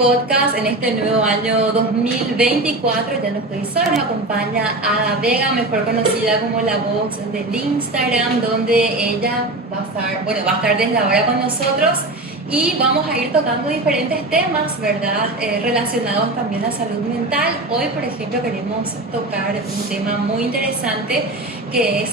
podcast en este nuevo año 2024. Ya no estoy sola, me acompaña Ada Vega, mejor conocida como la voz del Instagram, donde ella va a estar desde ahora con nosotros y vamos a ir tocando diferentes temas, ¿verdad? Relacionados también a salud mental. Hoy, por ejemplo, queremos tocar un tema muy interesante que es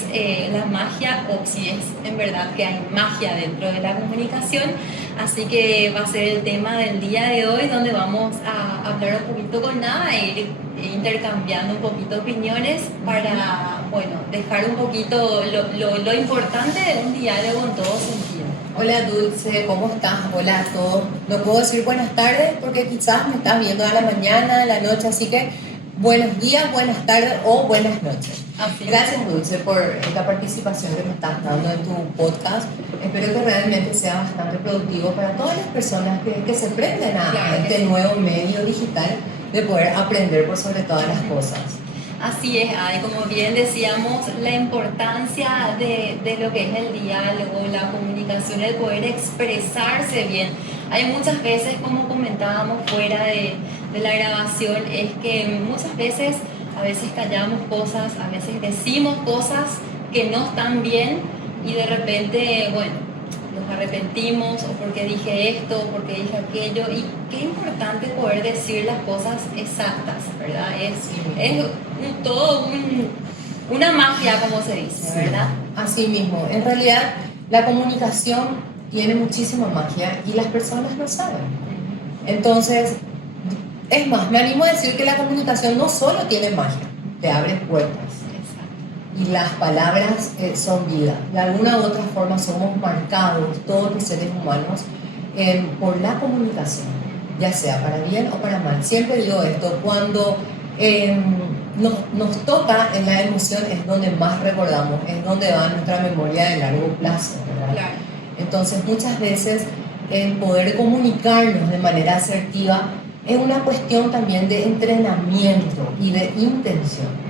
la magia, o si es en verdad que hay magia dentro de la comunicación. Así que va a ser el tema del día de hoy, donde vamos a hablar un poquito con nada e ir intercambiando un poquito opiniones para, bueno, dejar un poquito lo importante de un diálogo en todo sentido. Hola Dulce, ¿cómo estás? Hola a todos. No puedo decir buenas tardes porque quizás me estás viendo a la mañana, a la noche, así que buenos días, buenas tardes o buenas noches. Gracias Dulce por esta participación que me estás dando en tu podcast. Espero que realmente sea bastante productivo para todas las personas que se prenden a este nuevo medio digital de poder aprender por sobre todas las cosas. Así es, Ade, como bien decíamos, la importancia de lo que es el diálogo, la comunicación, el poder expresarse bien. Hay muchas veces, como comentábamos fuera de la grabación, es que muchas veces, a veces callamos cosas, a veces decimos cosas que no están bien y de repente, bueno, nos arrepentimos o porque dije esto, o porque dije aquello, y qué importante poder decir las cosas exactas, ¿verdad? Es una magia, como se dice, ¿verdad? Así mismo, en realidad la comunicación tiene muchísima magia y las personas lo saben. Entonces, es más, me animo a decir que la comunicación no solo tiene magia, te abre puertas. Y las palabras son vida. De alguna u otra forma somos marcados, todos los seres humanos, por la comunicación, ya sea para bien o para mal. Siempre digo esto, cuando nos toca en la emoción es donde más recordamos, es donde va nuestra memoria de largo plazo, ¿verdad? Claro. Entonces muchas veces el poder comunicarnos de manera asertiva es una cuestión también de entrenamiento y de intención.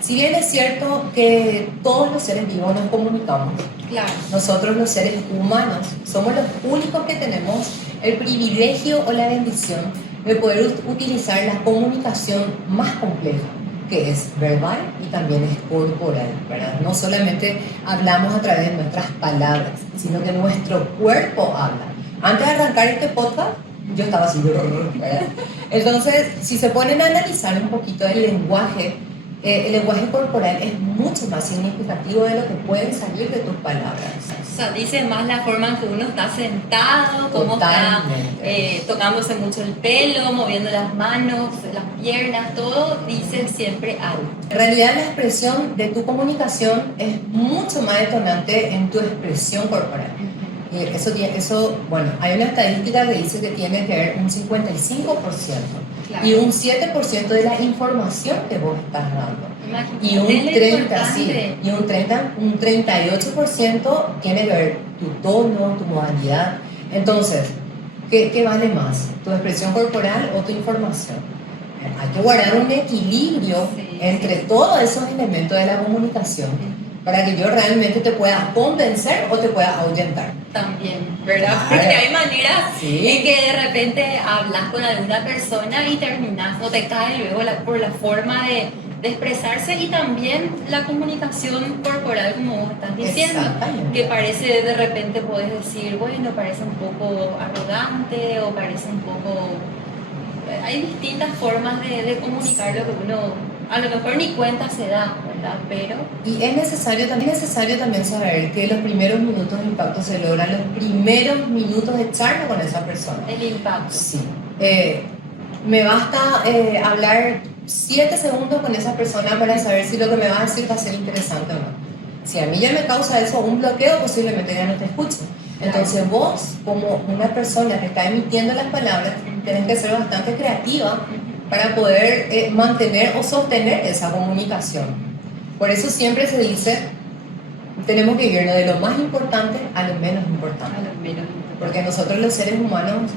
Si bien es cierto que todos los seres vivos nos comunicamos, claro, nosotros los seres humanos somos los únicos que tenemos el privilegio o la bendición de poder utilizar la comunicación más compleja, que es verbal y también es corporal, ¿verdad? No solamente hablamos a través de nuestras palabras, sino que nuestro cuerpo habla. Antes de arrancar este podcast, yo estaba así, ¿verdad? Entonces, si se ponen a analizar un poquito el lenguaje corporal es mucho más significativo de lo que pueden salir de tus palabras. O sea, dice más la forma en que uno está sentado, cómo está tocándose mucho el pelo, moviendo las manos, las piernas, todo dice siempre algo. En realidad la expresión de tu comunicación es mucho más detonante en tu expresión corporal. Y eso, bueno, hay una estadística que dice que tiene que ver un 55%. Claro. Y un 7% de la información que vos estás dando. Y un 38% tiene que ver tu tono, tu modalidad. Entonces, ¿qué vale más? ¿Tu expresión corporal o tu información? Hay que guardar un equilibrio entre todos esos elementos de la comunicación para que yo realmente te pueda convencer o te pueda ahuyentar. También, ¿verdad? Porque hay maneras en que de repente hablas con alguna persona y terminas, no te cae luego por la forma de expresarse y también la comunicación corporal, como vos estás diciendo, que parece de repente puedes decir, bueno, parece un poco arrogante o parece un poco... Hay distintas formas de comunicar lo que uno a lo mejor ni cuenta se da, ¿verdad? Pero... Y es necesario también saber que los primeros minutos de impacto se logran los primeros minutos de charla con esa persona. El impacto. Sí. Me basta hablar 7 segundos con esa persona para saber si lo que me va a decir va a ser interesante o no. Si a mí ya me causa eso un bloqueo, posiblemente ya no te escucho. Entonces vos, como una persona que está emitiendo las palabras, tenés que ser bastante creativa para poder mantener o sostener esa comunicación. Por eso siempre se dice, tenemos que irnos de lo más importante a lo menos importante. Porque nosotros los seres humanos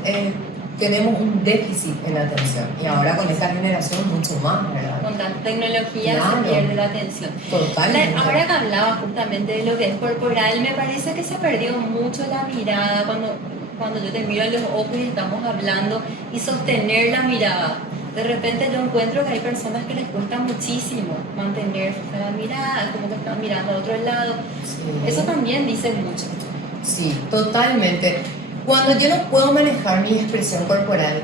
tenemos un déficit en la atención. Y ahora con esta generación mucho más, ¿verdad? Con tanta tecnología se pierde la atención. Totalmente. Ahora que hablaba justamente de lo que es corporal, me parece que se perdió mucho la mirada cuando cuando yo te miro en los ojos y estamos hablando y sostener la mirada. De repente yo encuentro que hay personas que les cuesta muchísimo mantener la mirada, como que están mirando a otro lado. Sí. Eso también dice mucho. Sí, totalmente. Cuando yo no puedo manejar mi expresión corporal,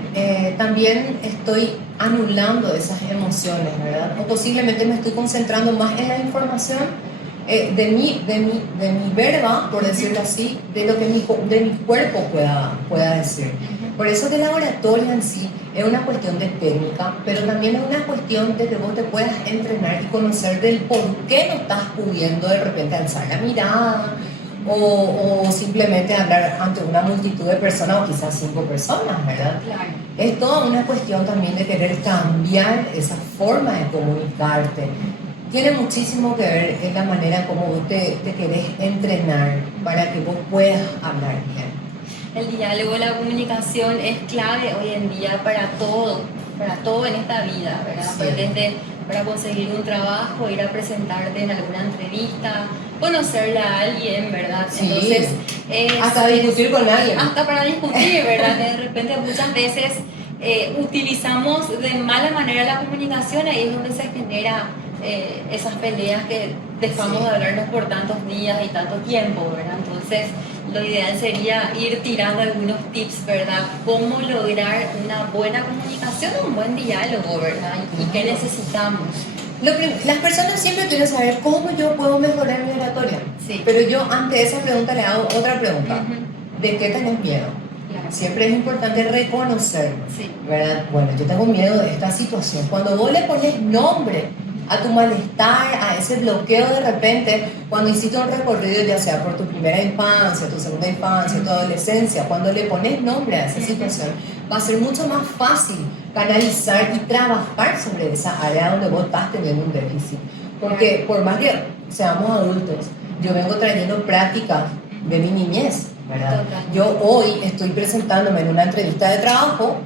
también estoy anulando esas emociones, ¿verdad? O posiblemente me estoy concentrando más en la información de mi verba, por decirlo así, de lo que de mi cuerpo pueda decir. Por eso que la oratoria en sí es una cuestión de técnica, pero también es una cuestión de que vos te puedas entrenar y conocer del por qué no estás pudiendo de repente alzar la mirada, o simplemente hablar ante una multitud de personas o quizás 5 personas, ¿verdad? Claro. Es toda una cuestión también de querer cambiar esa forma de comunicarte. Tiene muchísimo que ver en la manera como vos te querés entrenar para que vos puedas hablar bien. El diálogo, la comunicación es clave hoy en día para todo en esta vida, ¿verdad? Sí. Desde para conseguir un trabajo, ir a presentarte en alguna entrevista, conocerle a alguien, ¿verdad? Sí. Entonces, hasta discutir con alguien. Hasta para discutir, ¿verdad? Que de repente muchas veces utilizamos de mala manera la comunicación, ahí es donde se genera esas peleas que dejamos de hablarnos por tantos días y tanto tiempo, ¿verdad? Entonces, lo ideal sería ir tirando algunos tips, ¿verdad? Cómo lograr una buena comunicación, un buen diálogo, ¿verdad? Y qué necesitamos. Las personas siempre quieren saber cómo yo puedo mejorar mi oratoria. Sí. Pero yo ante esa pregunta le hago otra pregunta. ¿De qué tenés miedo? Claro. Siempre es importante reconocerlo, Sí. ¿verdad? Bueno, yo tengo miedo de esta situación. Cuando vos le pones nombre a tu malestar, a ese bloqueo de repente, cuando hiciste un recorrido, ya sea por tu primera infancia, tu segunda infancia, tu adolescencia, cuando le pones nombre a esa situación, va a ser mucho más fácil canalizar y trabajar sobre esa área donde vos estás teniendo un déficit. Porque por más que seamos adultos, yo vengo trayendo prácticas de mi niñez, ¿verdad? Total. Yo hoy estoy presentándome en una entrevista de trabajo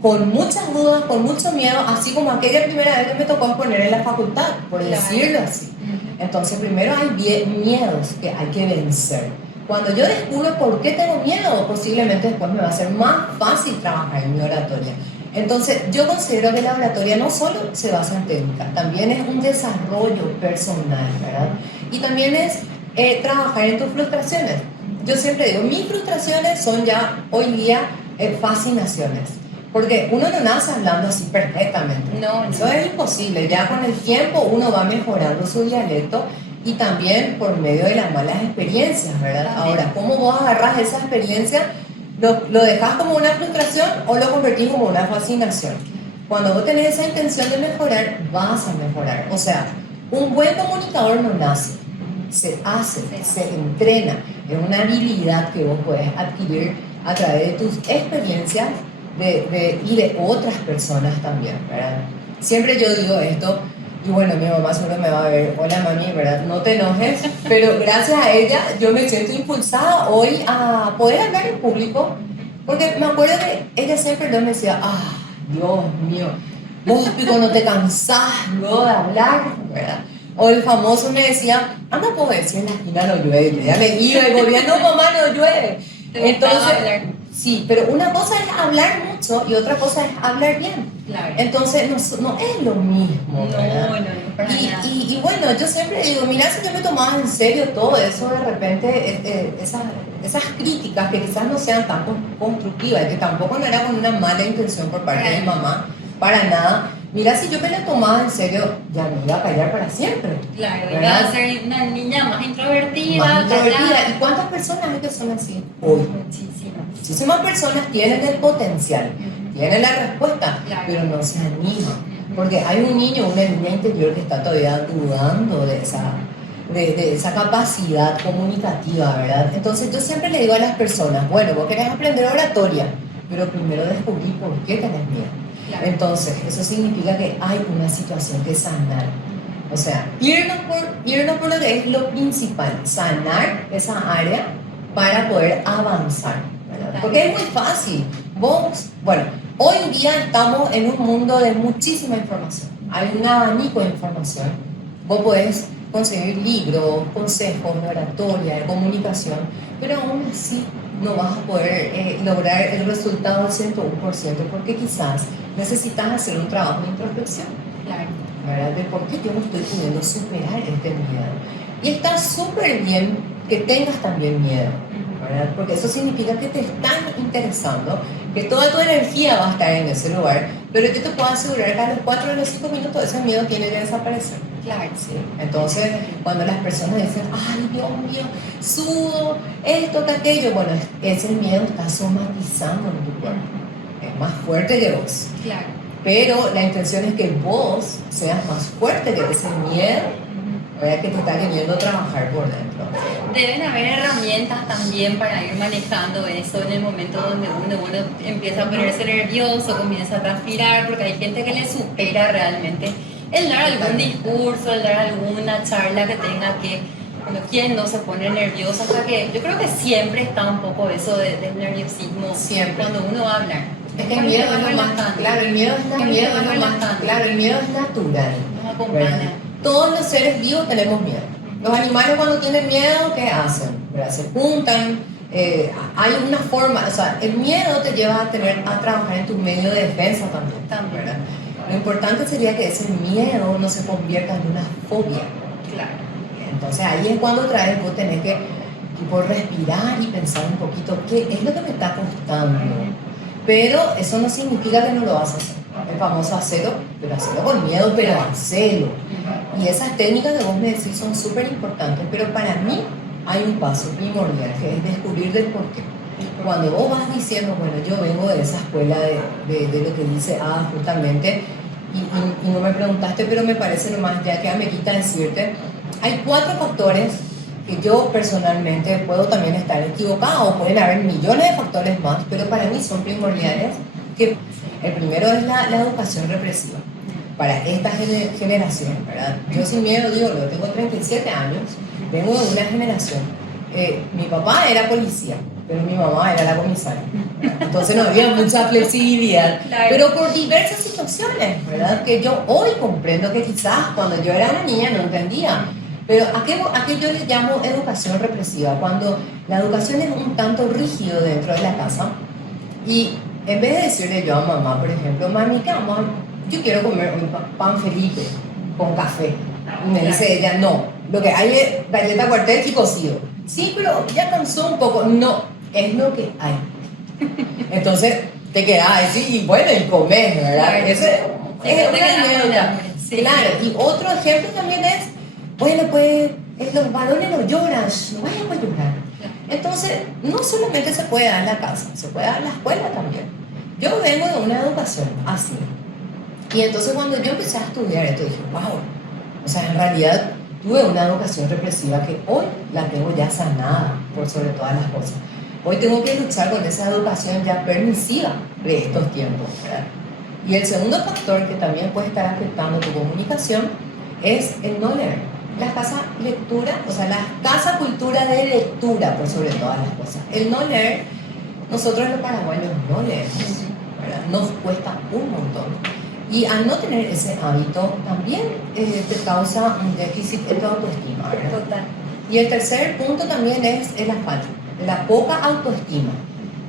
con muchas dudas, con mucho miedo, así como aquella primera vez que me tocó exponer en la facultad, por Claro. decirlo así. Entonces, primero hay miedos que hay que vencer. Cuando yo descubro por qué tengo miedo, posiblemente después me va a ser más fácil trabajar en mi oratoria. Entonces, yo considero que la oratoria no solo se basa en técnica, también es un desarrollo personal, ¿verdad? Y también es trabajar en tus frustraciones. Yo siempre digo, mis frustraciones son ya hoy día fascinaciones. Porque uno no nace hablando así perfectamente. No, Eso es imposible. Ya con el tiempo uno va mejorando su dialecto y también por medio de las malas experiencias, ¿verdad? También. Ahora, ¿cómo vos agarrás esa experiencia? ¿Lo dejas como una frustración o lo convertís como una fascinación? Cuando vos tenés esa intención de mejorar, vas a mejorar. O sea, un buen comunicador no nace, se hace, se entrena. Es una habilidad que vos puedes adquirir a través de tus experiencias y de otras personas también, ¿verdad? Siempre yo digo esto, y bueno, mi mamá seguro me va a ver, hola mami, ¿verdad? No te enojes, pero gracias a ella yo me siento impulsada hoy a poder hablar en público, porque me acuerdo que ella siempre me decía, Dios mío, vos Pico no te cansás luego de hablar, ¿verdad? O el famoso me decía, anda pues decir en la esquina no llueve, ya me iba y volvía, no mamá no llueve. Entonces, sí, pero una cosa es hablar mucho y otra cosa es hablar bien. Claro. Entonces no es lo mismo, ¿verdad? No, para nada. Y bueno, yo siempre digo, mira, si yo me tomaba en serio todo eso, de repente esas críticas que quizás no sean tan constructivas, que tampoco no era con una mala intención por parte de mi mamá, para nada. Mira, si yo me la tomaba en serio, ya me iba a callar para siempre. Claro, ¿verdad? iba a ser una niña más introvertida. Más introvertida. callada. ¿Y cuántas personas hay que son así hoy? Muchísimas. Muchísimas personas tienen el potencial, tienen la respuesta, Claro. pero no se animan. Porque hay un niño, una niña interior que está todavía dudando de esa capacidad comunicativa, ¿verdad? Entonces yo siempre le digo a las personas, bueno, vos querés aprender oratoria, pero primero descubrí por qué tenés miedo. Claro. Entonces, eso significa que hay una situación que sanar. O sea, irnos por lo que es lo principal, sanar esa área para poder avanzar, ¿verdad? Porque es muy fácil. Hoy día estamos en un mundo de muchísima información. Hay un abanico de información. Vos podés conseguir libros, consejos de oratoria, de comunicación, pero aún así no vas a poder lograr el resultado al 101% porque quizás necesitas hacer un trabajo de introspección, Claro. ¿verdad? De por qué yo no estoy pudiendo superar este miedo. Y está súper bien que tengas también miedo, ¿verdad? Porque eso significa que te están interesando, que toda tu energía va a estar en ese lugar, pero yo te puedo asegurar que a los 4 o los 5 minutos ese miedo tiene que desaparecer. Claro. ¿Sí? Entonces, cuando las personas dicen, ay, Dios mío, sudo, esto, que aquello, bueno, ese miedo está somatizando en tu cuerpo. Es más fuerte que vos. Claro. Pero la intención es que vos seas más fuerte que ese miedo, ¿verdad? Que te está queriendo trabajar por dentro. Deben haber herramientas también para ir manejando eso en el momento donde uno empieza a ponerse nervioso, comienza a transpirar, porque hay gente que le supera realmente el dar algún discurso, el dar alguna charla que tenga que, bueno, ¿quién no se pone nervioso? O sea que yo creo que siempre está un poco eso del nerviosismo Siempre. cuando uno va a hablar. Es que el miedo es lo más, claro, el miedo es natural. Nos acompaña. ¿Verdad? Todos los seres vivos tenemos miedo. Los animales cuando tienen miedo, ¿qué hacen? ¿Verdad? Se juntan. Hay una forma, o sea, el miedo te lleva a trabajar en tu medio de defensa también, ¿verdad? Lo importante sería que ese miedo no se convierta en una fobia. Claro. Entonces ahí es cuando otra vez vos tenés que tipo, respirar y pensar un poquito qué es lo que me está costando. Pero eso no significa que no lo vas a hacer. El famoso hacelo, pero hacelo con miedo, pero hacelo. Y esas técnicas que vos me decís son súper importantes, pero para mí hay un paso primordial que es descubrir del porqué. Cuando vos vas diciendo, bueno, yo vengo de esa escuela de lo que dice justamente, y no me preguntaste, pero me parece nomás ya que me quita decirte, hay 4 factores que yo personalmente puedo también estar equivocado, pueden haber millones de factores más, pero para mí son primordiales. Que el primero es la educación represiva para esta generación, ¿verdad? Yo sin miedo digo, yo tengo 37 años, vengo de una generación, mi papá era policía, pero mi mamá era la comisaria, ¿verdad? Entonces no había mucha flexibilidad, Claro. pero por diversas situaciones, ¿verdad? Que yo hoy comprendo que quizás cuando yo era una niña no entendía. Pero ¿a qué yo le llamo educación represiva? Cuando la educación es un tanto rígido dentro de la casa y en vez de decirle yo a mamá, por ejemplo, mami, ¿qué vamos? Yo quiero comer un pan Felipe con café. Y me dice ella, no, lo que hay es galleta cuartel y cocido. Sí, pero ya cansó un poco. No, es lo que hay. Entonces te quedas así y bueno, y comes, ¿verdad? Claro. Ese es una anécdota. Sí. Claro, y otro ejemplo también es, bueno, pues los varones no lloran, no vayan a llorar. Entonces, no solamente se puede dar en la casa, se puede dar en la escuela también. Yo vengo de una educación así. Y entonces cuando yo empecé a estudiar esto, dije, wow, o sea, en realidad tuve una educación represiva que hoy la tengo ya sanada por sobre todas las cosas. Hoy tengo que luchar con esa educación ya permisiva de estos tiempos, ¿verdad? Y el segundo factor que también puede estar afectando tu comunicación es el no leer. La casa lectura, o sea, la casa cultura de lectura por sobre todas las cosas. El no leer, nosotros los paraguayos no leemos, ¿verdad? Nos cuesta un montón. Y al no tener ese hábito, también te causa un déficit en tu autoestima, ¿verdad? Total. Y el tercer punto también es la falta, la poca autoestima.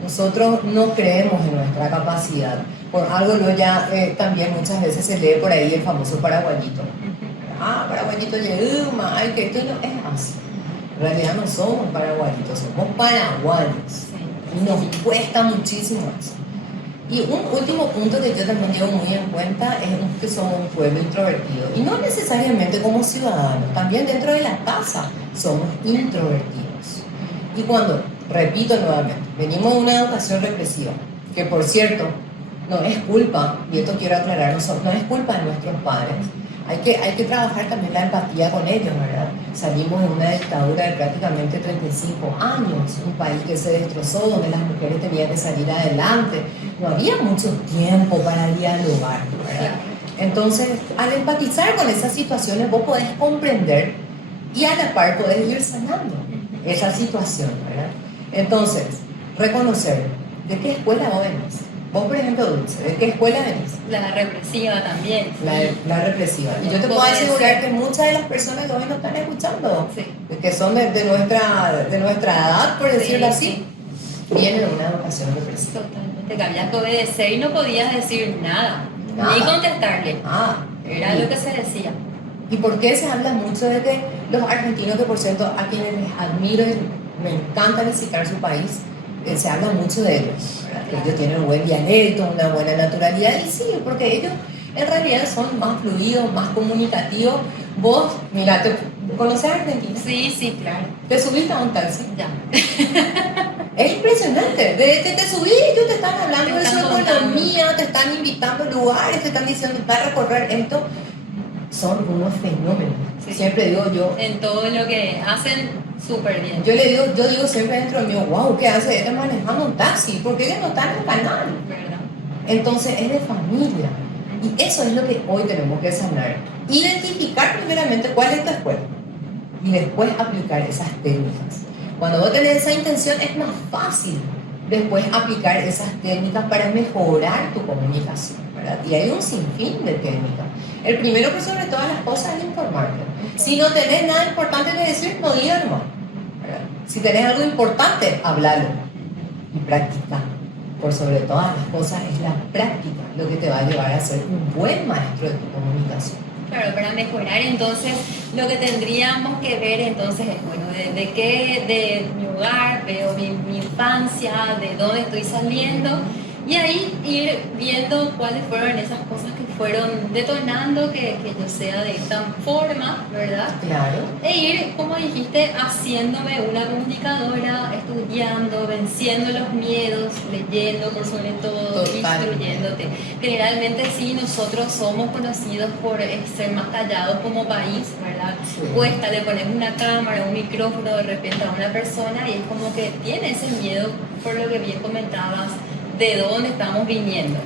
Nosotros no creemos en nuestra capacidad. Por algo luego ya también muchas veces se lee por ahí el famoso paraguayito. Paraguayito Yeuma, ay, que esto no es así. En realidad no somos paraguayitos, somos paraguayos. Sí. Y nos cuesta muchísimo eso. Y un último punto que yo también llevo muy en cuenta es que somos un pueblo introvertido. Y no necesariamente como ciudadanos, también dentro de la casa somos introvertidos. Y cuando, repito nuevamente, venimos de una educación represiva, que por cierto, no es culpa, y esto quiero aclarar, no es culpa de nuestros padres. Hay que trabajar también la empatía con ellos, ¿verdad? Salimos de una dictadura de prácticamente 35 años, un país que se destrozó, donde las mujeres tenían que salir adelante. No había mucho tiempo para dialogar, ¿verdad? Entonces, al empatizar con esas situaciones, vos podés comprender y a la par podés ir sanando esa situación, ¿verdad? Entonces, reconocer de qué escuela vos venís. Vos, por ejemplo, Dulce, ¿de qué escuela venís? La represiva también. La represiva. Y yo te puedo asegurar que muchas de las personas que hoy nos están escuchando, Sí. que son de nuestra edad, por decirlo así, viene de una educación represiva. Totalmente, que había que obedecer y no podías decir nada, Nada. ni contestarle. Ah, Era lo que se decía. ¿Y por qué se habla mucho de que los argentinos, que por cierto a quienes les admiro y me encanta visitar su país, se habla mucho de ellos, ¿verdad? Que ellos tienen un buen dialecto, una buena naturalidad, y sí, porque ellos en realidad son más fluidos, más comunicativos. Vos, mira, ¿conoces a Argentina? Sí, sí, claro. ¿Te subiste a un taxi? Ya. Es impresionante, desde que te subís ellos te están hablando Te de su están contando. economía, te están invitando a lugares, te están diciendo, va a recorrer esto. Son unos fenómenos. Sí. Siempre digo yo, En todo lo que hacen, súper bien. yo digo siempre dentro mío, wow, ¿qué hace este manejando un taxi? Porque ellos no están en el canal. ¿Verdad? Entonces es de familia. Y eso es lo que hoy tenemos que sanar. Identificar primeramente cuál es tu escuela y después aplicar esas técnicas. Cuando vos tenés esa intención es más fácil después aplicar esas técnicas para mejorar tu comunicación, ¿verdad? Y hay un sinfín de técnicas. El primero que sobre todas las cosas es informarte. Si no tenés nada importante que decir, no digas nomás, ¿verdad? Si tenés algo importante, háblalo y practica. Por sobre todas las cosas es la práctica lo que te va a llevar a ser un buen maestro de tu comunicación. Claro, para mejorar entonces lo que tendríamos que ver entonces es, bueno, de mi hogar, veo mi infancia, de dónde estoy saliendo, y ahí ir viendo cuáles fueron esas cosas que fueron detonando que yo sea de esta forma, ¿verdad? Claro. E ir, como dijiste, haciéndome una comunicadora, estudiando, venciendo los miedos, leyendo por sobre todo, Total. instruyéndote. Generalmente sí, nosotros somos conocidos por ser más callados como país, ¿verdad? Sí. Cuesta, le pones una cámara, un micrófono de repente a una persona y es como que tiene ese miedo, por lo que bien comentabas, de dónde estamos viniendo.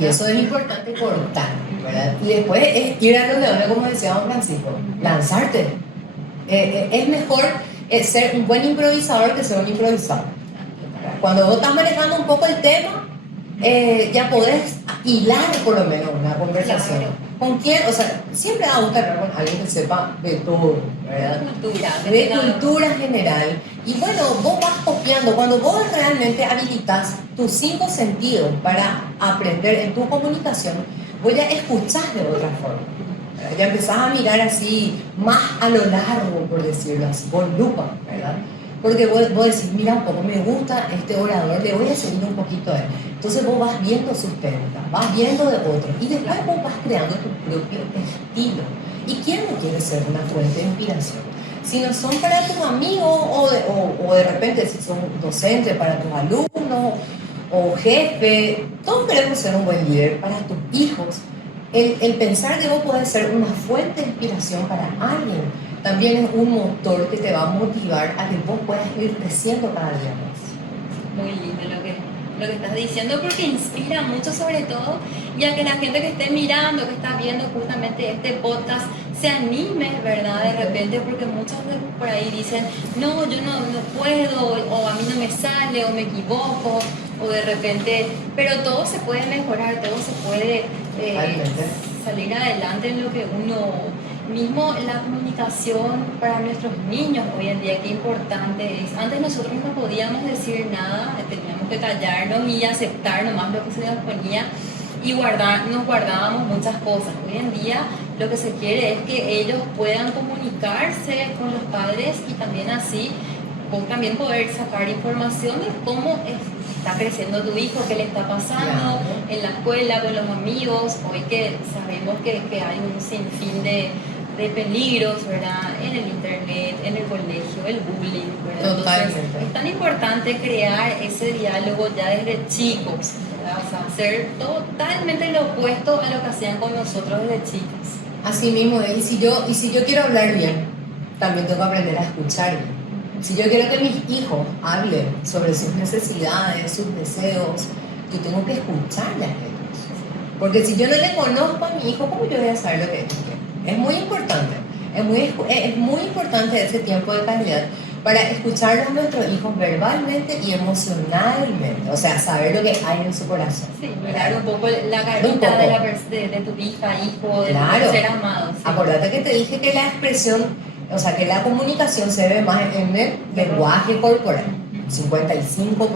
Y eso es importante cortar, ¿verdad? Y después es ir a los leones, como decía don Francisco, lanzarte. Es mejor ser un buen improvisador que ser un improvisador. Cuando vos estás manejando un poco el tema, ya podés hilar por lo menos una conversación. Claro. ¿Con quién? O sea, siempre va a gustar hablar con alguien que sepa de todo, ¿verdad? De cultura general. Y bueno, vos vas copiando. Cuando vos realmente habilitas tus 5 sentidos para aprender en tu comunicación, vos ya escuchás de otra forma, ¿verdad? Ya empezás a mirar así, más a lo largo, por decirlo así, con lupa, ¿verdad? Porque vos decís, mira un poco, me gusta este orador, le voy a seguir un poquito a él. Entonces vos vas viendo sus técnicas, vas viendo de otros y después vos vas creando tu propio estilo. ¿Y quién no quiere ser una fuente de inspiración? Si no son para tus amigos o de repente si son docentes para tus alumnos o jefe, todos queremos ser un buen líder para tus hijos. El pensar que vos podés ser una fuente de inspiración para alguien también es un motor que te va a motivar a que vos puedas ir creciendo cada día más. Muy lindo lo que estás diciendo, porque inspira mucho sobre todo, y a que la gente que esté mirando, que está viendo justamente este podcast, se anime, ¿verdad? De repente, porque muchos por ahí dicen, no, yo no puedo, o a mí no me sale, o me equivoco, o de repente, pero todo se puede mejorar, todo se puede salir adelante en lo que uno mismo. La comunicación para nuestros niños hoy en día, qué importante es. Antes nosotros no podíamos decir nada, teníamos que callarnos y aceptar nomás lo que se nos ponía y nos guardábamos muchas cosas. Hoy en día lo que se quiere es que ellos puedan comunicarse con los padres y también así también poder sacar información de cómo está creciendo tu hijo, qué le está pasando en la escuela, con los amigos. Hoy que sabemos que hay un sinfín de peligros, ¿verdad? En el internet, en el colegio, el bullying, ¿verdad? Totalmente. Entonces, es tan importante crear ese diálogo ya desde chicos, ¿verdad? O sea, hacer totalmente lo opuesto a lo que hacían con nosotros desde chicos. Así mismo, y si yo quiero hablar bien, también tengo que aprender a escuchar bien. Si yo quiero que mis hijos hablen sobre sus necesidades, sus deseos, yo tengo que escucharles a ellos. Porque si yo no le conozco a mi hijo, ¿cómo yo voy a saber lo que ellos quieren? Es muy importante. Es muy importante ese tiempo de calidad para escucharlos a nuestros hijos verbalmente y emocionalmente. O sea, saber lo que hay en su corazón. Sí, mirar un poco la carita de tu hija, hijo, de tu ser amado. Sí. Acuérdate que te dije que la expresión, o sea, que la comunicación se ve más en el lenguaje corporal. 55%.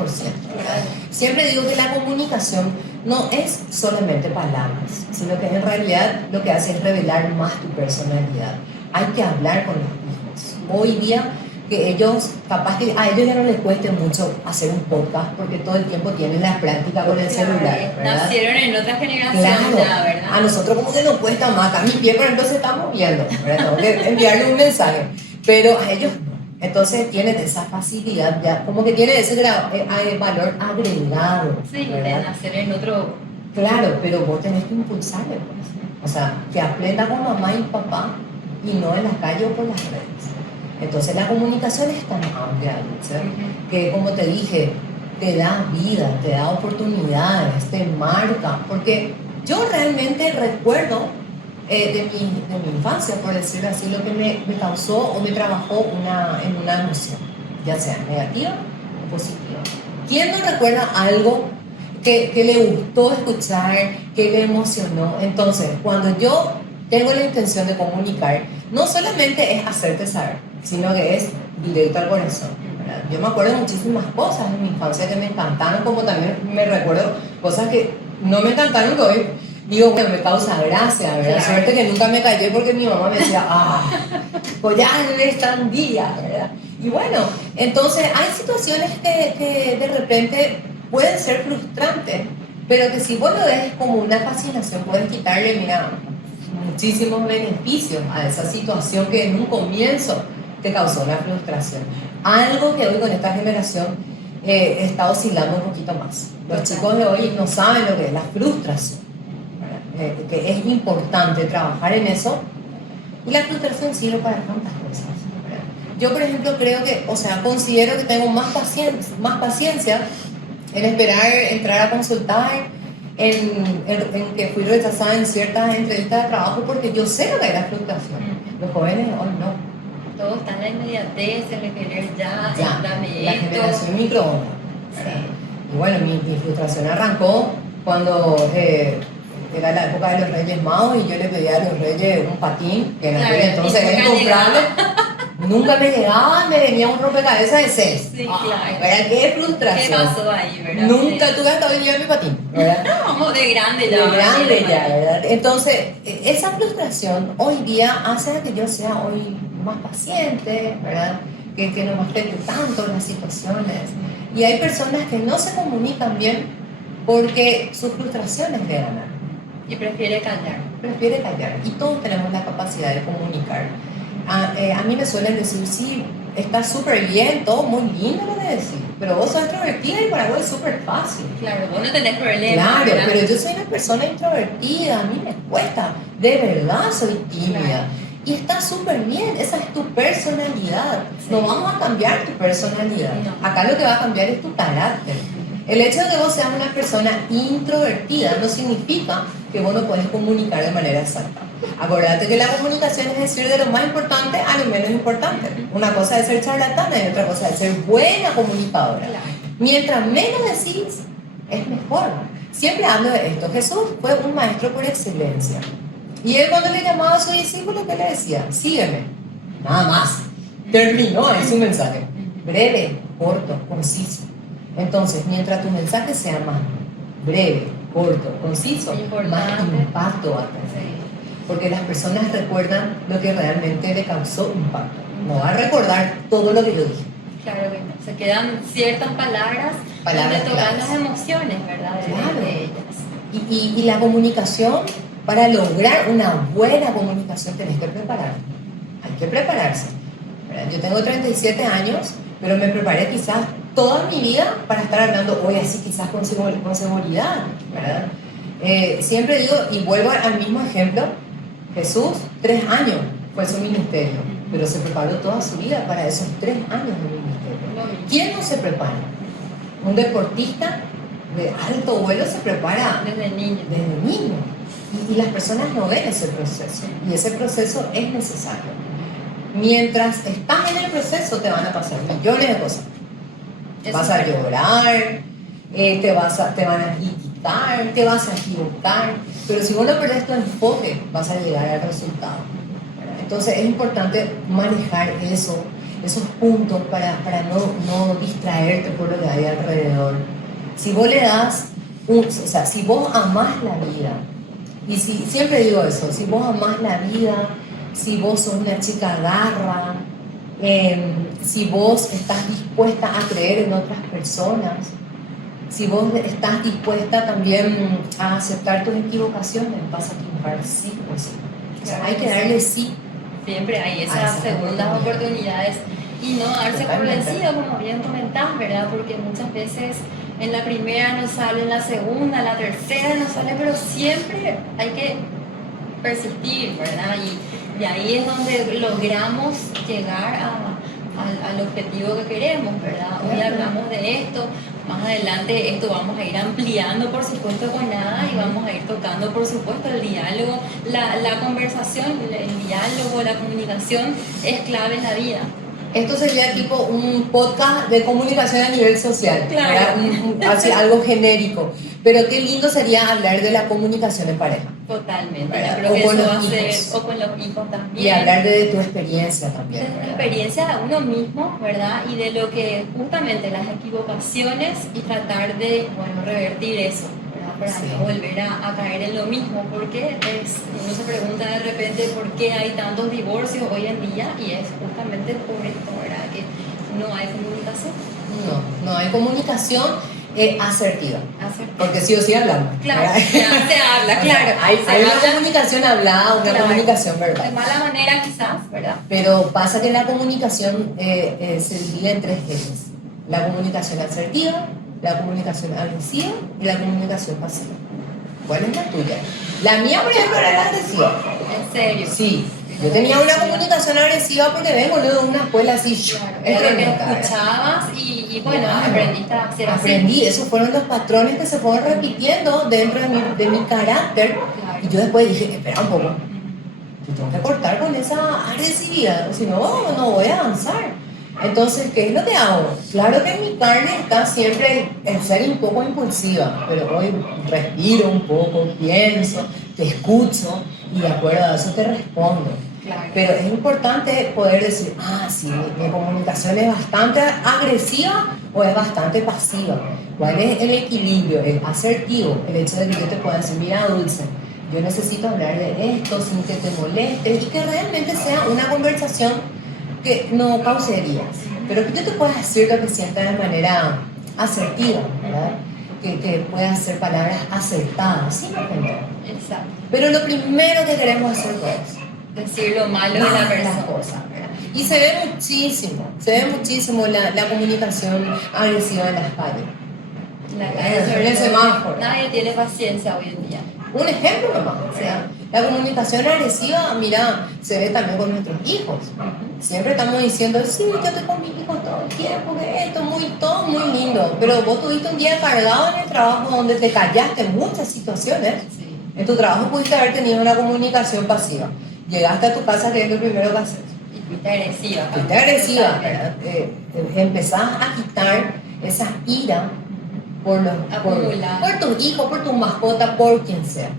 Siempre digo que la comunicación no es solamente palabras, sino que en realidad lo que hace es revelar más tu personalidad. Hay que hablar con los hijos. Hoy día que ellos, capaz que a ellos ya no les cueste mucho hacer un podcast porque todo el tiempo tienen la práctica con el celular, ¿verdad? Nacieron en otra generación Claro, ya, ¿verdad? a nosotros como que nos cuesta más, a mi pie por ejemplo se está moviendo, ¿verdad? Tengo que enviarle un mensaje, pero a ellos no. Entonces tienen esa facilidad, ya como que tienen ese valor agregado. Sí, de ¿verdad? nacer en otro... Claro, pero vos tenés que impulsarle, pues. O sea, que aprenda con mamá y papá y no en la calle o por las redes. Entonces la comunicación es tan amplia, Dulce, que como te dije, te da vida, te da oportunidades, te marca, porque yo realmente recuerdo de mi infancia, por decirlo así, lo que me causó o me trabajó en una emoción, ya sea negativa o positiva. ¿Quién no recuerda algo que le gustó escuchar, que le emocionó? Entonces, cuando yo tengo la intención de comunicar, no solamente es hacerte saber, sino que es directo al corazón, ¿verdad? Yo me acuerdo de muchísimas cosas en mi infancia que me encantaron, como también me recuerdo cosas que no me encantaron que hoy digo, bueno, me causa gracia, ¿verdad? Claro. Suerte que nunca me callé porque mi mamá me decía, pues ya está un día, ¿verdad? Y bueno, entonces hay situaciones que de repente pueden ser frustrantes, pero que si vos lo ves como una fascinación, puedes quitarle, mira, muchísimos beneficios a esa situación que en un comienzo te causó la frustración. Algo que hoy con esta generación está oscilando un poquito más. Los chicos de hoy no saben lo que es la frustración, que es importante trabajar en eso, y la frustración sirve para tantas cosas, ¿verdad? Yo, por ejemplo, creo que, o sea, considero que tengo más paciencia en esperar entrar a consultar, en que fui rechazada en ciertas entrevistas de trabajo, porque yo sé lo que es la frustración. Los jóvenes hoy no. Todo está en la inmediatez, en el querer ya, dame la esto. generación microondas. Sí. Y bueno, mi frustración arrancó cuando era la época de los Reyes Magos y yo le pedía a los Reyes un patín, que en aquel entonces era incomprable. Nunca me llegaba, me venía un rompecabezas de 6. Sí, claro. ¿Verdad? Qué frustración. ¿Qué pasó ahí, verdad? Nunca Sí. tuve hasta hoy día mi patín, ¿verdad? No, vamos de grande ya. De grande ya, ¿verdad? Entonces, esa frustración hoy día hace que yo sea hoy más paciente, ¿verdad? Que no me afecte tanto las situaciones. Y hay personas que no se comunican bien porque su frustración es de ganar. Y prefiere callar. Prefiere callar. Y todos tenemos la capacidad de comunicar. A mí me suelen decir, sí, está súper bien, todo muy lindo lo de decir, pero vos sos extrovertida y para vos es súper fácil. Claro, vos no tenés problema. Claro, ¿verdad? pero yo soy una persona introvertida, a mí me cuesta, de verdad soy tímida. Claro. Y está súper bien, esa es tu personalidad. Sí. No vamos a cambiar tu personalidad. No. Acá lo que va a cambiar es tu carácter. El hecho de que vos seas una persona introvertida no significa que vos no podés comunicar de manera exacta. Acordate que la comunicación es decir de lo más importante a lo menos importante. Una cosa es ser charlatana y otra cosa es ser buena comunicadora. Claro. Mientras menos decís, es mejor. Siempre hablo de esto. Jesús fue un maestro por excelencia. Y él cuando le llamaba a su discípulo, ¿qué le decía? Sígueme. Nada más. Terminó en su mensaje. Breve, corto, conciso. Entonces, mientras tu mensaje sea más breve, corto, conciso, más impacto va a tener. Sí. Porque las personas recuerdan lo que realmente le causó impacto. No va a recordar todo lo que yo dije. Claro que no. Se quedan ciertas palabras donde tocan claves. las emociones, ¿verdad? Claro. De ellas. Y la comunicación, para lograr una buena comunicación, tenés que prepararte. Hay que prepararse. ¿Verdad? Yo tengo 37 años, pero me preparé quizás toda mi vida para estar hablando hoy así, quizás con seguridad, ¿verdad? Siempre digo, y vuelvo al mismo ejemplo, Jesús, 3 años fue su ministerio, pero se preparó toda su vida para esos 3 años de ministerio. ¿Quién no se prepara? Un deportista de alto vuelo se prepara Desde niño. desde niño. Y las personas no ven ese proceso. Y ese proceso es necesario. Mientras estás en el proceso te van a pasar millones de cosas. Vas a llorar, te van a criticar, te vas a equivocar. Pero si vos no perdés tu enfoque, vas a llegar al resultado. Entonces es importante manejar eso esos puntos para no distraerte por lo que hay alrededor. Si vos le das, o sea, si vos amás la vida, y siempre digo eso, si vos amás la vida, si vos sos una chica garra, si vos estás dispuesta a creer en otras personas, si vos estás dispuesta también a aceptar tus equivocaciones, vas a triunfar sí o sí. O sea, hay que darle sí. Siempre hay esas segundas oportunidades y no darse por vencido, como bien comentás, ¿verdad? Porque muchas veces en la primera no sale, en la segunda, en la tercera no sale, pero siempre hay que persistir, ¿verdad? Y de ahí es donde logramos llegar al objetivo que queremos, ¿verdad? Hoy hablamos de esto, más adelante esto vamos a ir ampliando, por supuesto, con nada y vamos a ir tocando, por supuesto, el diálogo, la conversación, el diálogo, la comunicación es clave en la vida. Esto sería tipo un podcast de comunicación a nivel social, claro. Así, algo genérico. Pero qué lindo sería hablar de la comunicación en pareja. Totalmente. Yo creo que eso va a ser, o con los hijos también. Y hablar de tu experiencia también. De la experiencia de uno mismo, ¿verdad? Y de lo que justamente las equivocaciones y tratar de, bueno, revertir eso, ¿verdad? Para no volver a caer en lo mismo, porque uno se pregunta de repente por qué hay tantos divorcios hoy en día y es justamente por esto, ¿verdad? Que no hay comunicación. No hay comunicación asertiva. Porque sí o sí hablamos. Claro, ya se habla, claro. Hay una comunicación hablada, una comunicación verbal. De mala manera quizás, ¿verdad? Pero pasa que la comunicación se divide en tres ejes. La comunicación asertiva, la comunicación agresiva y la comunicación pasiva. ¿Cuál es la tuya? La mía, por ejemplo, era la agresiva. ¿En serio? Sí. Yo tenía una comunicación agresiva porque vengo de una escuela así. Claro, era lo que escuchabas y bueno, aprendiste a hacer así. Aprendí, esos fueron los patrones que se fueron repitiendo dentro de mi carácter. Claro. Y yo después dije, espera un poco, yo tengo que cortar con esa agresividad, si no, no voy a avanzar. Entonces, ¿qué es lo que hago? Claro que en mi carne está siempre el ser un poco impulsiva, pero hoy respiro un poco, pienso, te escucho y de acuerdo a eso te respondo. Claro. Pero es importante poder decir, sí, mi comunicación es bastante agresiva o es bastante pasiva. ¿Cuál es el equilibrio, el asertivo? El hecho de que yo te pueda decir, mira, Dulce, yo necesito hablar de esto sin que te moleste y que realmente sea una conversación que no cause heridas, pero que yo te pueda decir lo que sientas de manera asertiva, ¿verdad? Que puedas hacer palabras acertadas, sin ofender. Exacto. Pero lo primero que queremos hacer es decir lo malo de la persona. Y se ve muchísimo la comunicación agresiva en las calles. En el semáforo. Nadie tiene paciencia hoy en día. Un ejemplo nomás. Sí. La comunicación agresiva, mira, se ve también con nuestros hijos. Siempre estamos diciendo, sí, yo estoy con mi hijo todo el tiempo, que esto, todo muy lindo. Pero vos tuviste un día cargado en el trabajo donde te callaste en muchas situaciones. Sí. En tu trabajo pudiste haber tenido una comunicación pasiva. Llegaste a tu casa, que es lo primero que haces. Y fuiste agresiva. Fuiste agresiva. Empezás a quitar esa ira por tus hijos, por tu mascota, por quien sea.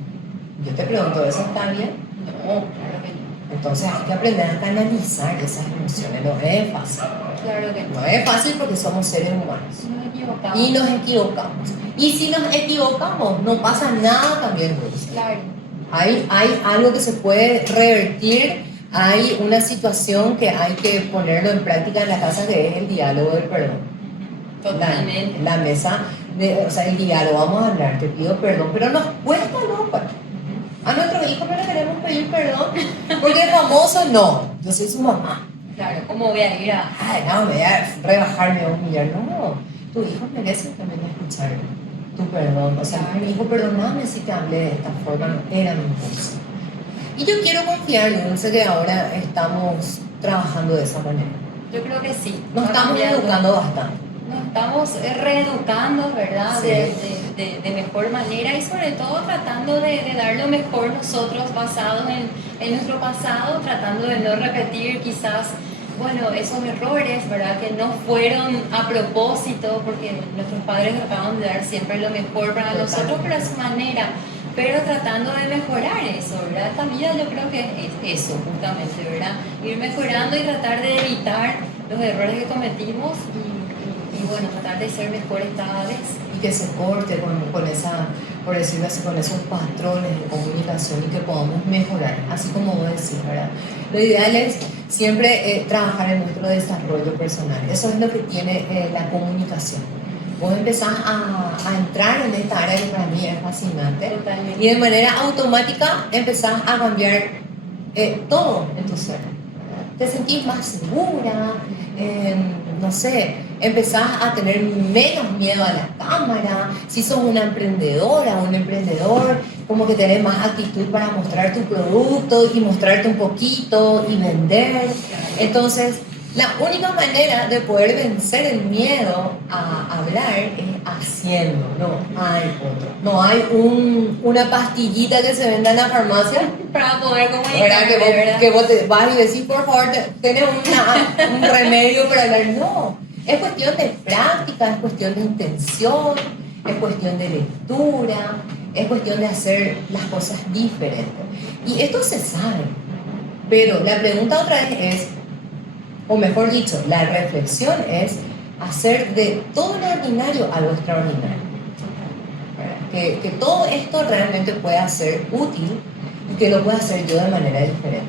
Yo te pregunto, ¿eso está bien? No, claro que no. Entonces hay que aprender a canalizar esas emociones. No es fácil. Claro que no. No es fácil porque somos seres humanos. Nos equivocamos. Y nos equivocamos. Y si nos equivocamos, no pasa nada también, Luis. Claro. Hay algo que se puede revertir, hay una situación que hay que ponerlo en práctica en la casa, que es el diálogo del perdón. Totalmente. La mesa, el diálogo, vamos a hablar, te pido perdón, pero nos cuesta, ¿no? A nuestros hijos no les queremos pedir perdón, porque el famoso no, yo soy su mamá. Claro, ¿cómo voy a ir a...? No, me voy a rebajarme a humillar, no. Tus hijos merecen también escuchar tu perdón. O sea, mi hijo, perdóname si te hablé de esta forma, no era mi impulso. Y yo quiero confiar, Dulce, que ahora estamos trabajando de esa manera. Yo creo que sí. Nos estamos educando bastante. Nos estamos reeducando, ¿verdad? Sí. De mejor manera y sobre todo tratando de dar lo mejor nosotros basados en nuestro pasado, tratando de no repetir quizás, bueno, esos errores, ¿verdad? Que no fueron a propósito, porque nuestros padres trataban de dar siempre lo mejor para nosotros, pero a su manera, pero tratando de mejorar eso, ¿verdad? Esta vida yo creo que es eso, justamente, ¿verdad? Ir mejorando y tratar de evitar los errores que cometimos y bueno, tratar de ser mejores cada vez. Y que se corte con esa, por decirlo así, con esos patrones de comunicación y que podamos mejorar, así como vos decís, ¿verdad? Lo ideal es siempre trabajar en nuestro desarrollo personal. Eso es lo que tiene la comunicación. Vos empezás a entrar en esta área que para mí es fascinante. Totalmente. Y de manera automática empezás a cambiar todo en tu ser. Te sentís más segura, no sé, empezás a tener menos miedo a la cámara. Si sos una emprendedora, un emprendedor, como que tenés más actitud para mostrar tu producto y mostrarte un poquito y vender. Entonces, la única manera de poder vencer el miedo a hablar es haciendo, no hay otro. No hay una pastillita que se venda en la farmacia Para poder ¿verdad? comunicar, Que vos te vas y decís, por favor, tenés un remedio para hablar. No, es cuestión de práctica, es cuestión de intención, es cuestión de lectura, es cuestión de hacer las cosas diferentes. Y esto se sabe, pero la pregunta otra vez es, o mejor dicho, la reflexión es hacer de todo lo ordinario algo extraordinario. Que todo esto realmente pueda ser útil y que lo pueda hacer yo de manera diferente.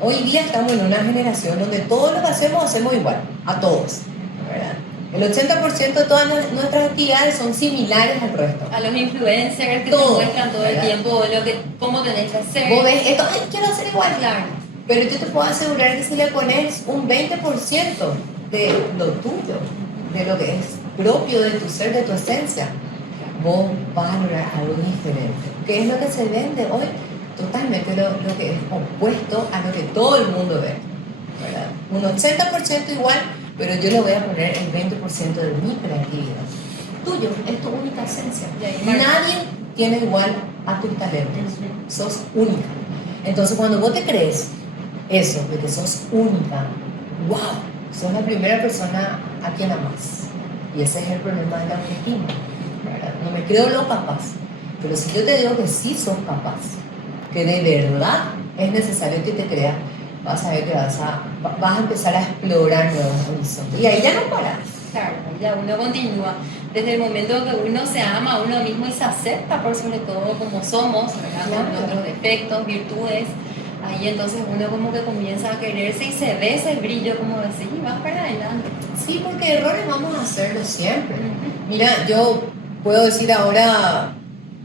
Hoy día estamos en una generación donde todo lo que hacemos igual, a todos, ¿verdad? El 80% de todas nuestras actividades son similares al resto. a los influencers que Todo, te muestran todo el ¿verdad? tiempo cómo tenés que hacer. Vos ves esto, ay, quiero hacer igual. Claro. Pero yo te puedo asegurar que si le pones un 20% de lo tuyo, de lo que es propio de tu ser, de tu esencia, vos vas a lograr algo diferente. ¿Qué es lo que se vende hoy? Totalmente lo que es opuesto a lo que todo el mundo ve, ¿verdad? Un 80% igual, pero yo le voy a poner el 20% de mi creatividad. Tuyo, es tu única esencia. Y ahí marca. Nadie tiene igual a tus talentos. Sos única. Entonces, cuando vos te crees eso, de que sos única, wow, sos la primera persona a quien amás. Y ese es el problema de la autoestima, ¿verdad? No me creo lo capaz, pero si yo te digo que sí sos capaz, que de verdad es necesario que te creas, vas a ver que vas a empezar a explorar nuevos horizontes. Y ahí ya no paras. Claro, ya uno continúa. Desde el momento que uno se ama a uno mismo y se acepta por sobre todo como somos, ¿verdad? Claro. Con nuestros defectos, virtudes, ahí entonces uno como que comienza a quererse y se ve ese brillo, como decir, y vas para adelante. Sí, porque errores vamos a hacerlo siempre. Ujú. Mira, yo puedo decir ahora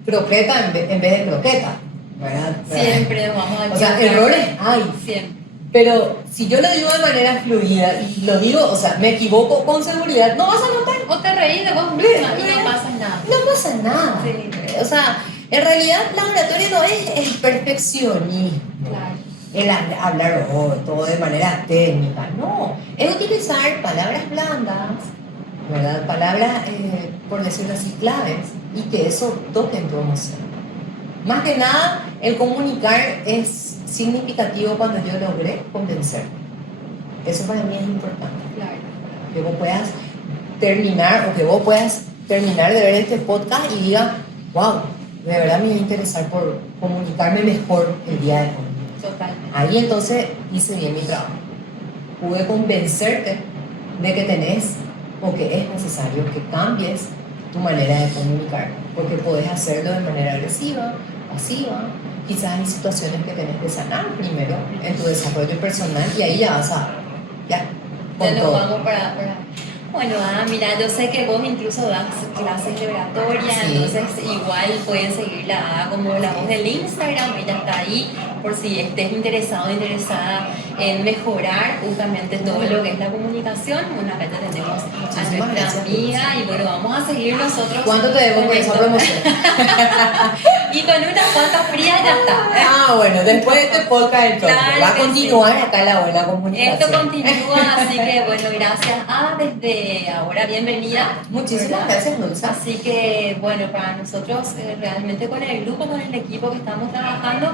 croqueta en vez de croqueta, ¿verdad? Siempre nos vamos a O sea, equivocar. errores hay. Siempre. Pero si yo lo digo de manera fluida y lo digo, o sea, me equivoco con seguridad, no vas a notar. O te reís de vos misma y no pasa nada. No pasa nada. Sí. O sea, en realidad la oratoria no es el perfeccionismo, Claro. el hablar todo de manera técnica, no. Es utilizar palabras blandas, ¿verdad? Palabras, por decirlo así, claves y que eso toque en tu emoción. Más que nada, el comunicar es significativo cuando yo logré convencer. Eso para mí es importante. Claro. Que vos puedas terminar de ver este podcast y digas, wow, de verdad me voy a interesar por comunicarme mejor el día de hoy. Totalmente. Ahí entonces hice bien mi trabajo. Pude convencerte de que tenés o que es necesario que cambies tu manera de comunicar, porque podés hacerlo de manera agresiva, pasiva. Quizás hay situaciones que tenés que sanar primero en tu desarrollo personal y ahí ya vas a, ya, con Ya nos todo. vamos para... Bueno, mira, yo sé que vos incluso das clases de oratoria, Sí. entonces igual pueden seguir la como la voz del Instagram, ella está ahí por si estés interesado o interesada en mejorar justamente todo lo que es la comunicación. Bueno, acá ya tenemos a Muchísimas nuestra gracias. amiga y bueno, vamos a seguir nosotros. ¿Cuánto te debo con por esa esto. promoción? Y con unas cuantas frías ya está. Ah, bueno, después de este podcast entonces Claro va a que continuar acá la buena comunicación. Esto continúa, así que bueno, gracias desde ahora, bienvenida. Muchísimas ¿verdad? gracias, Dulce. Así que bueno, para nosotros realmente con el grupo, con el equipo que estamos trabajando,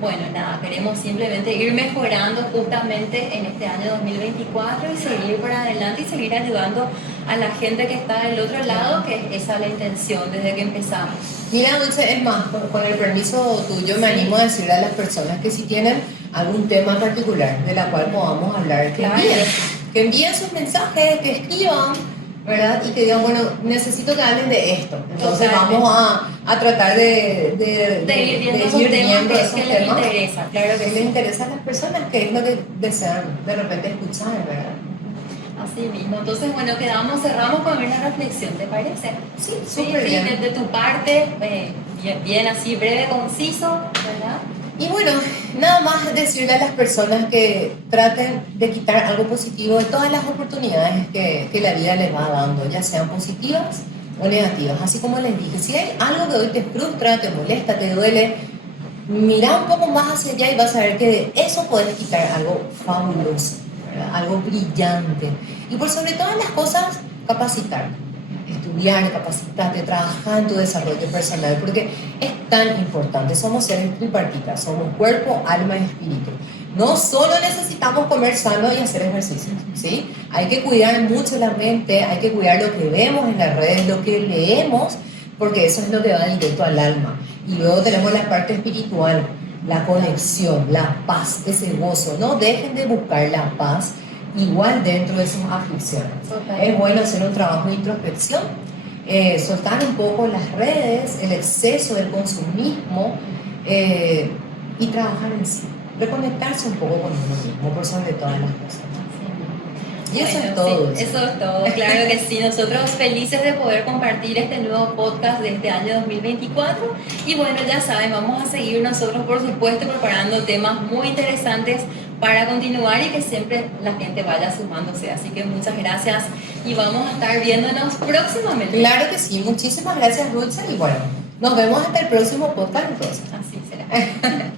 bueno, nada, queremos simplemente ir mejorando justamente en este año 2024 y seguir para adelante y seguir ayudando a la gente que está del otro lado, que esa es la intención desde que empezamos. Mira, Dulce, es más, con el permiso tuyo me animo a decirle a las personas que si tienen algún tema en particular de la cual podamos hablar, Claro. que envíen sus mensajes, que escriban, ¿verdad? Y que digan, bueno, necesito que hablen de esto. Entonces Totalmente. vamos a tratar de Ir viendo de esos ir temas viendo que esos les temas interesa, claro que que les sí. interesa a las personas, que es lo que desean de repente escuchar, ¿verdad? Así mismo. Entonces, bueno, cerramos con una reflexión, ¿te parece? Sí, Sí, súper sí, bien. de tu parte, bien así, breve, conciso, ¿verdad? Y bueno, nada más decirle a las personas que traten de quitar algo positivo de todas las oportunidades que la vida les va dando, ya sean positivas o negativas. Así como les dije, si hay algo que hoy te frustra, te molesta, te duele, mira un poco más hacia allá y vas a ver que de eso puedes quitar algo fabuloso, ¿verdad? Algo brillante. Y por sobre todas las cosas, capacitarte. Estudiar, capacitarte, trabajar en tu desarrollo personal, porque es tan importante. Somos seres tripartitas, somos cuerpo, alma y espíritu. No solo necesitamos comer sano y hacer ejercicios, ¿sí? Hay que cuidar mucho la mente, hay que cuidar lo que vemos en las redes, lo que leemos, porque eso es lo que va directo al alma. Y luego tenemos la parte espiritual, la conexión, la paz, ese gozo. No dejen de buscar la paz igual dentro de sus aflicciones. Es bueno hacer un trabajo de introspección, soltar un poco las redes, el exceso del consumismo y trabajar en sí, reconectarse un poco con uno mismo por sobre todas las cosas. Y eso Bueno, es todo. sí, eso es todo, claro que sí. Nosotros felices de poder compartir este nuevo podcast de este año 2024. Y bueno, ya saben, vamos a seguir nosotros, por supuesto, preparando temas muy interesantes para continuar y que siempre la gente vaya sumándose. Así que muchas gracias y vamos a estar viéndonos próximamente. Claro que sí, muchísimas gracias, Dulce. Y bueno, nos vemos hasta el próximo podcast entonces. Así será.